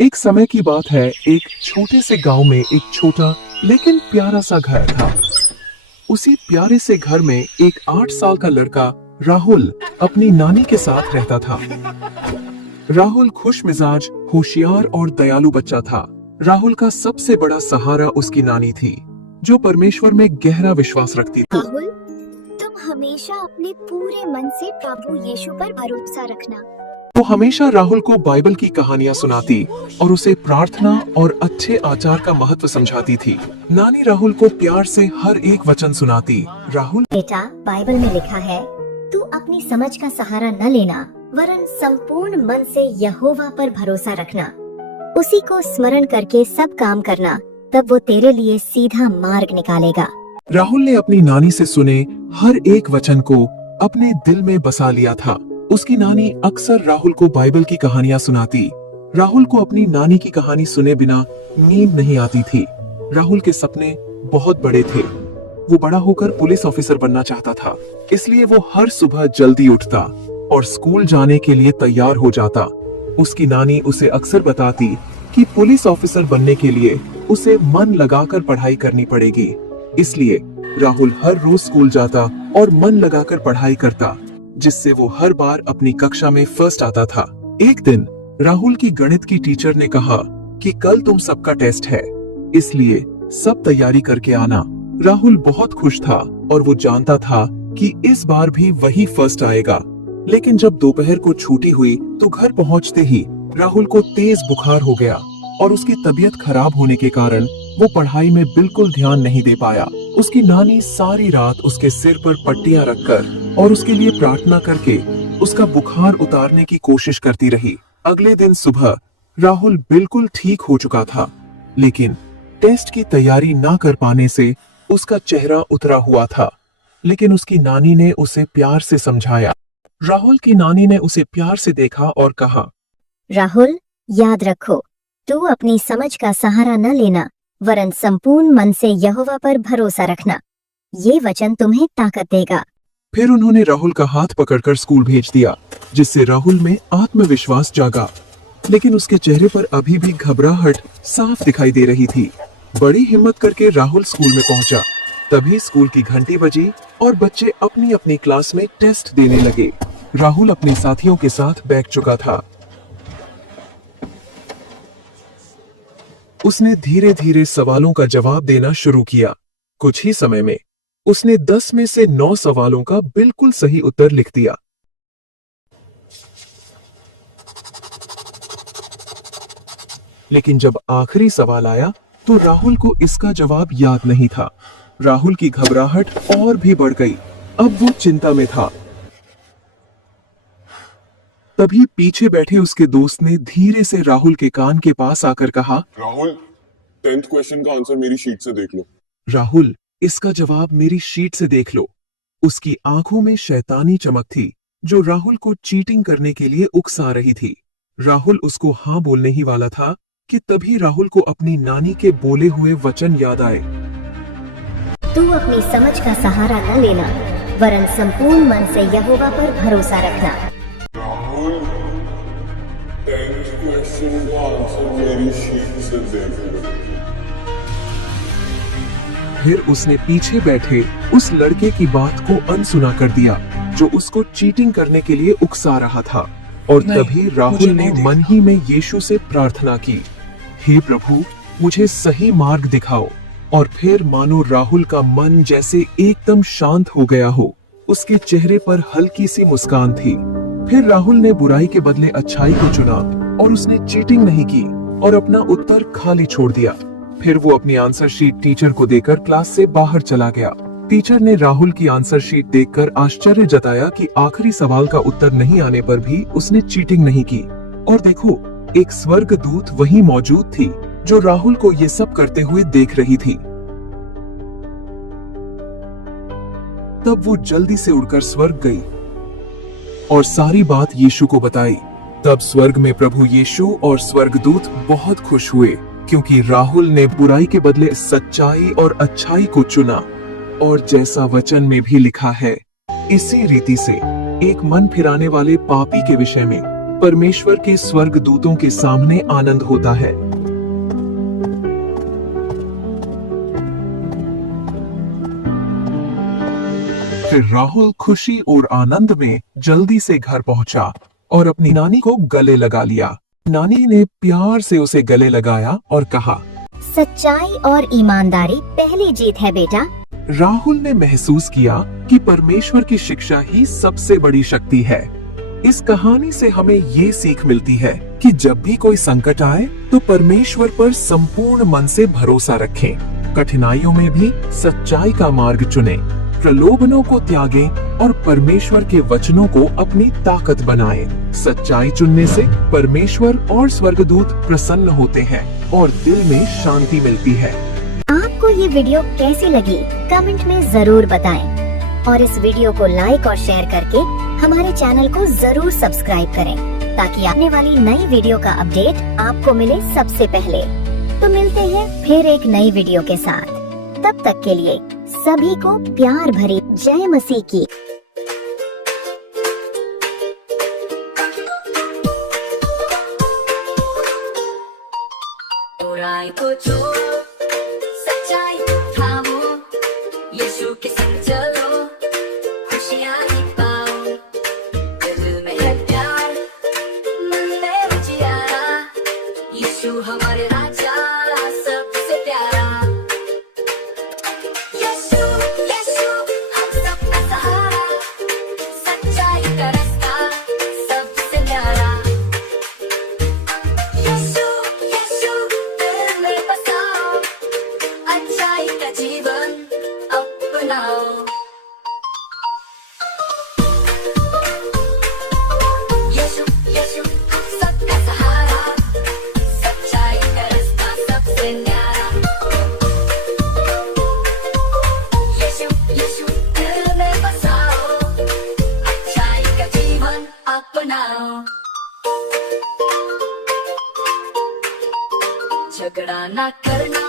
एक समय की बात है, एक छोटे से गांव में एक छोटा लेकिन प्यारा सा घर था। उसी प्यारे से घर में एक 8 साल का लड़का राहुल अपनी नानी के साथ रहता था। राहुल खुश मिजाज, होशियार और दयालु बच्चा था। राहुल का सबसे बड़ा सहारा उसकी नानी थी, जो परमेश्वर में गहरा विश्वास रखती थी। राहुल, तुम हमेशा अपने पूरे मन से प्रभु यीशु पर भरोसा रखना। वो हमेशा राहुल को बाइबल की कहानियां सुनाती और उसे प्रार्थना और अच्छे आचार का महत्व समझाती थी। नानी राहुल को प्यार से हर एक वचन सुनाती। राहुल, बेटा, बाइबल में लिखा है, तू अपनी समझ का सहारा न लेना, वरन संपूर्ण मन से यहोवा पर भरोसा रखना। उसी को स्मरण करके सब काम करना, तब वो तेरे लिए सीधा मार्ग निकालेगा। राहुल ने अपनी नानी से सुने हर एक वचन को अपने दिल में बसा लिया था। उसकी नानी अक्सर राहुल को बाइबल की कहानियां सुनाती। राहुल को अपनी नानी की कहानी सुने बिना नींद नहीं आती थी। राहुल के सपने बहुत बड़े थे। वो बड़ा होकर पुलिस ऑफिसर बनना चाहता था, इसलिए वो हर सुबह जल्दी उठता और स्कूल जाने के लिए तैयार हो जाता। उसकी नानी उसे अक्सर बताती कि पुलिस ऑफिसर बनने के लिए उसे मन लगाकर पढ़ाई करनी पड़ेगी। इसलिए राहुल हर रोज स्कूल जाता और मन लगाकर पढ़ाई करता, जिससे वो हर बार अपनी कक्षा में फर्स्ट आता था। एक दिन राहुल की गणित की टीचर ने कहा कि कल तुम सबका टेस्ट है, इसलिए सब तैयारी करके आना। राहुल बहुत खुश था और वो जानता था कि इस बार भी वही फर्स्ट आएगा। लेकिन जब दोपहर को छुट्टी हुई तो घर पहुंचते ही राहुल को तेज बुखार हो गया और उसकी तबीयत खराब होने के कारण वो पढ़ाई में बिल्कुल ध्यान नहीं दे पाया। उसकी नानी सारी रात उसके सिर पर पट्टियां रखकर और उसके लिए प्रार्थना करके उसका बुखार उतारने की कोशिश करती रही। अगले दिन सुबह राहुल बिल्कुल ठीक हो चुका था, लेकिन टेस्ट की तैयारी ना कर पाने से उसका चेहरा उतरा हुआ था। लेकिन उसकी नानी ने उसे प्यार से समझाया। राहुल की नानी ने उसे प्यार से देखा और कहा, राहुल, याद रखो, तू अपनी समझ का सहारा न लेना, वरन संपूर्ण मन से यहोवा पर भरोसा रखना। ये वचन तुम्हें ताकत देगा। फिर उन्होंने राहुल का हाथ पकड़कर स्कूल भेज दिया, जिससे राहुल में आत्मविश्वास जागा। लेकिन उसके चेहरे पर अभी भी घबराहट साफ दिखाई दे रही थी। बड़ी हिम्मत करके राहुल स्कूल में पहुंचा। तभी स्कूल की घंटी बजी और बच्चे अपनी अपनी क्लास में टेस्ट देने लगे। राहुल अपने साथियों के साथ बैठ चुका था। उसने धीरे धीरे सवालों का जवाब देना शुरू किया। कुछ ही समय में उसने 10 में से 9 सवालों का बिल्कुल सही उत्तर लिख दिया। लेकिन जब आखिरी सवाल आया तो राहुल को इसका जवाब याद नहीं था। राहुल की घबराहट और भी बढ़ गई। अब वो चिंता में था। तभी पीछे बैठे उसके दोस्त ने धीरे से राहुल के कान के पास आकर कहा, राहुल, 10th क्वेश्चन का आंसर मेरी शीट से देख लो। राहुल, इसका जवाब मेरी शीट से देख लो। उसकी आंखों में शैतानी चमक थी, जो राहुल को चीटिंग करने के लिए उकसा रही थी। राहुल उसको हाँ बोलने ही वाला था कि तभी राहुल को अपनी नानी के बोले हुए वचन याद आए। तू अपनी समझ का सहारा न लेना, वरन संपूर्ण मन से यहोवा पर भरोसा रखना। राहुल, 10th क्वेश्चन का आंसर मेरी शीट से देख लो। फिर उसने पीछे बैठे उस लड़के की बात को अनसुना कर दिया, जो उसको चीटिंग करने के लिए उकसा रहा था। और तभी राहुल ने मन ही में यीशु से प्रार्थना की, हे प्रभु, मुझे सही मार्ग दिखाओ। और फिर मानो राहुल का मन जैसे एकदम शांत हो गया हो। उसके चेहरे पर हल्की सी मुस्कान थी। फिर राहुल ने बुराई के बदले अच्छाई को चुना और उसने चीटिंग नहीं की और अपना उत्तर खाली छोड़ दिया। फिर वो अपनी आंसर शीट टीचर को देकर क्लास से बाहर चला गया। टीचर ने राहुल की आंसर शीट देखकर आश्चर्य जताया कि आखिरी सवाल का उत्तर नहीं आने पर भी उसने चीटिंग नहीं की। और देखो, एक स्वर्गदूत वहीं मौजूद थी, जो राहुल को ये सब करते हुए देख रही थी। तब वो जल्दी से उड़कर स्वर्ग गई और सारी बात यीशु को बताई। तब स्वर्ग में प्रभु यीशु और स्वर्गदूत बहुत खुश हुए, क्योंकि राहुल ने बुराई के बदले सच्चाई और अच्छाई को चुना। और जैसा वचन में भी लिखा है, इसी रीति से एक मन फिराने वाले पापी के विषय में परमेश्वर के स्वर्गदूतों के सामने आनंद होता है। फिर राहुल खुशी और आनंद में जल्दी से घर पहुंचा और अपनी नानी को गले लगा लिया। नानी ने प्यार से उसे गले लगाया और कहा, सच्चाई और ईमानदारी पहली जीत है बेटा। राहुल ने महसूस किया कि परमेश्वर की शिक्षा ही सबसे बड़ी शक्ति है। इस कहानी से हमें ये सीख मिलती है कि जब भी कोई संकट आए तो परमेश्वर पर संपूर्ण मन से भरोसा रखें। कठिनाइयों में भी सच्चाई का मार्ग चुनें, प्रलोभनों को त्यागें और परमेश्वर के वचनों को अपनी ताकत बनाएं। सच्चाई चुनने से परमेश्वर और स्वर्गदूत प्रसन्न होते हैं और दिल में शांति मिलती है। आपको ये वीडियो कैसी लगी कमेंट में जरूर बताएं और इस वीडियो को लाइक और शेयर करके हमारे चैनल को जरूर सब्सक्राइब करें ताकि आने वाली नई वीडियो का अपडेट आपको मिले सबसे पहले। तो मिलते हैं फिर एक नई वीडियो के साथ। तब तक के लिए सभी को प्यार भरी जय मसीह की। बुराई को छोड़ो, सच्चाई थामो, यीशु के संग चलो, खुशियाँ ही पाओ। दिल में है प्यार, मन में उजियारा, यीशु हमारे राजा सबसे प्यारा। यीशु यीशु हम सबका सहारा, सच्चाई का रास्ता सबसे न्यारा। यीशु यीशु दिल में बसाओ, अच्छाई का जीवन अपनाओ। यीशु यीशु हम सबका सहारा, सच्चाई का रास्ता सबसे न्यारा। यीशु यीशु दिल में बसाओ, अच्छाई का जीवन अपनाओ। झगड़ा ना करना,